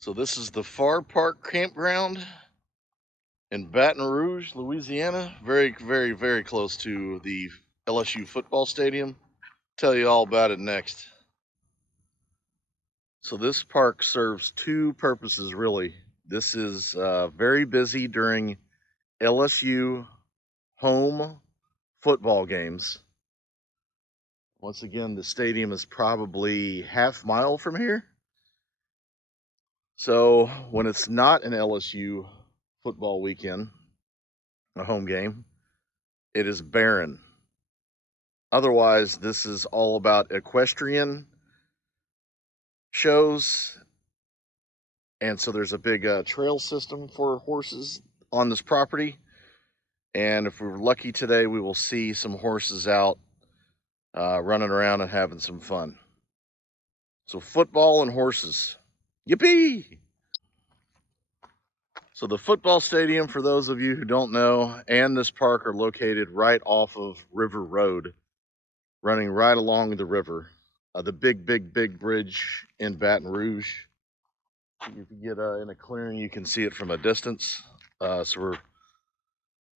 So this is the Farr Park Campground in Baton Rouge, Louisiana. Very, very, very close to the LSU football stadium. Tell you all about it next. So this park serves two purposes, really. This is very busy during LSU home football games. Once again, the stadium is probably half-mile from here. So when it's not an LSU football weekend, a home game, it is barren. Otherwise, this is all about equestrian shows. And so there's a big trail system for horses on this property. And if we're lucky today, we will see some horses out running around and having some fun. So football and horses. Yippee! So the football stadium, for those of you who don't know, and this park are located right off of River Road, running right along the river. The big bridge in Baton Rouge. If you get in a clearing, you can see it from a distance. So we're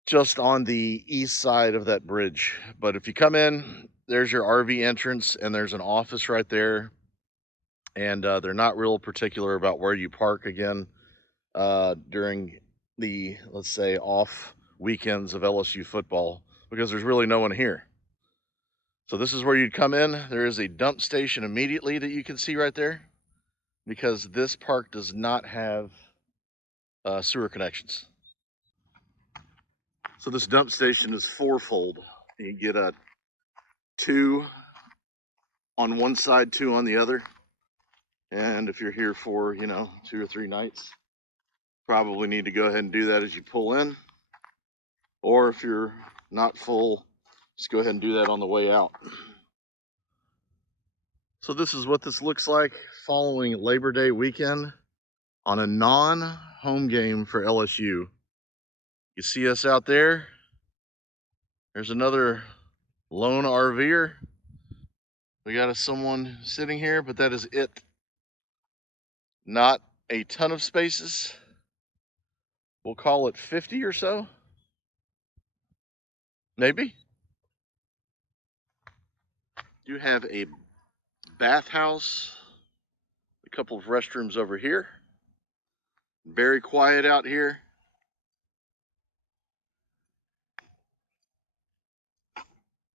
just on the east side of that bridge. But if you come in, there's your RV entrance, and there's an office right there. And they're not real particular about where you park again during the, let's say, off weekends of LSU football, because there's really no one here. So this is where you'd come in. There is a dump station immediately that you can see right there, because this park does not have sewer connections. So this dump station is fourfold. You get a 2 on one side, 2 on the other. And if you're here for, 2 or 3 nights, probably need to go ahead and do that as you pull in. Or if you're not full, just go ahead and do that on the way out. So this is what this looks like following Labor Day weekend on a non-home game for LSU. You see us out there. There's another lone RVer. We got someone sitting here, but that is it. Not a ton of spaces. We'll call it 50 or so. Maybe. You have a bathhouse, a couple of restrooms over here. Very quiet out here.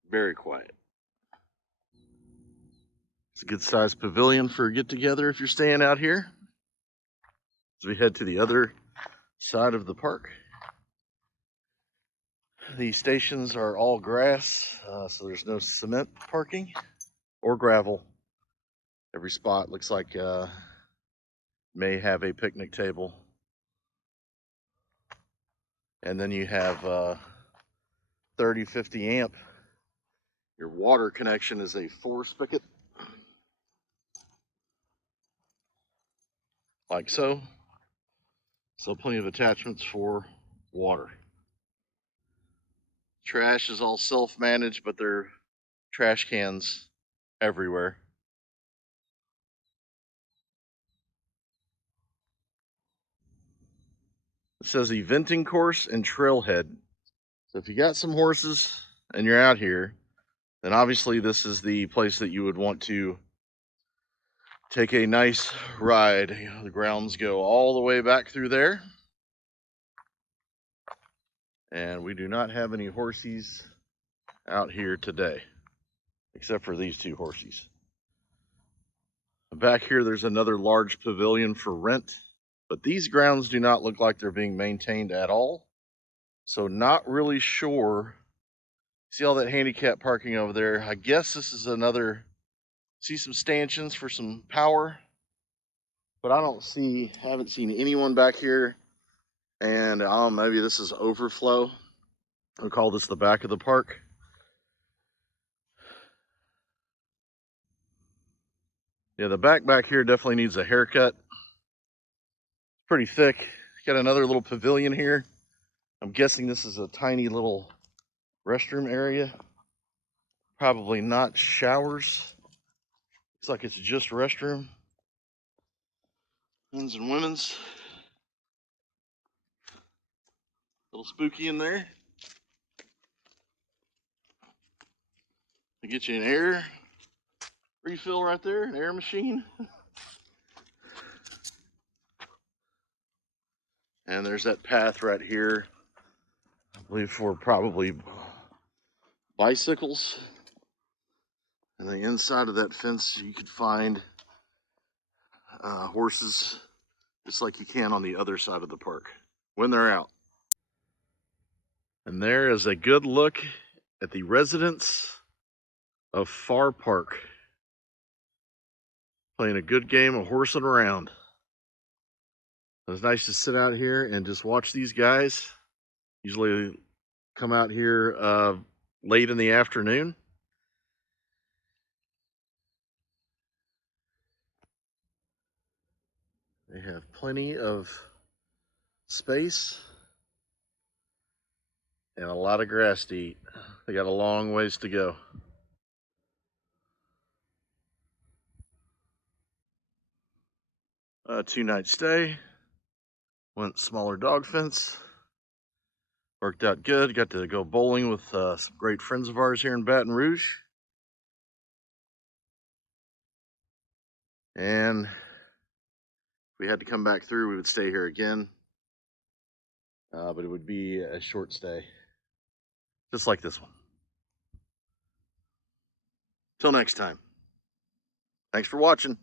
Very quiet. It's a good sized pavilion for a get together if you're staying out here. As we head to the other side of the park. The stations are all grass, so there's no cement parking or gravel. Every spot looks like may have a picnic table. And then you have 30, 50 amp. Your water connection is a 4 spigot, like so. So plenty of attachments for water. Trash is all self-managed, but there are trash cans everywhere. It says eventing course and trailhead. So if you got some horses and you're out here, then obviously this is the place that you would want to take a nice ride. The grounds go all the way back through there. And we do not have any horsies out here today, except for these 2 horsies. Back here, there's another large pavilion for rent, but these grounds do not look like they're being maintained at all. So not really sure. See all that handicap parking over there? I guess this is another, see some stanchions for some power, but I haven't seen anyone back here. And maybe this is overflow. We'll call this the back of the park. Yeah, the back here definitely needs a haircut. Pretty thick. Got another little pavilion here. I'm guessing this is a tiny little restroom area. Probably not showers. Looks like it's just restroom. Men's and women's. A little spooky in there. They get you an air refill right there, an air machine. And there's that path right here, I believe for probably bicycles. And the inside of that fence, you could find horses just like you can on the other side of the park when they're out. And there is a good look at the residents of Farr Park playing a good game of horsing around. It was nice to sit out here and just watch these guys. Usually come out here late in the afternoon. They have plenty of space and a lot of grass to eat. They got a long ways to go. Two-night stay. Went smaller dog fence. Worked out good. Got to go bowling with some great friends of ours here in Baton Rouge. And if we had to come back through, we would stay here again. But it would be a short stay. Just like this one. Till next time. Thanks for watching.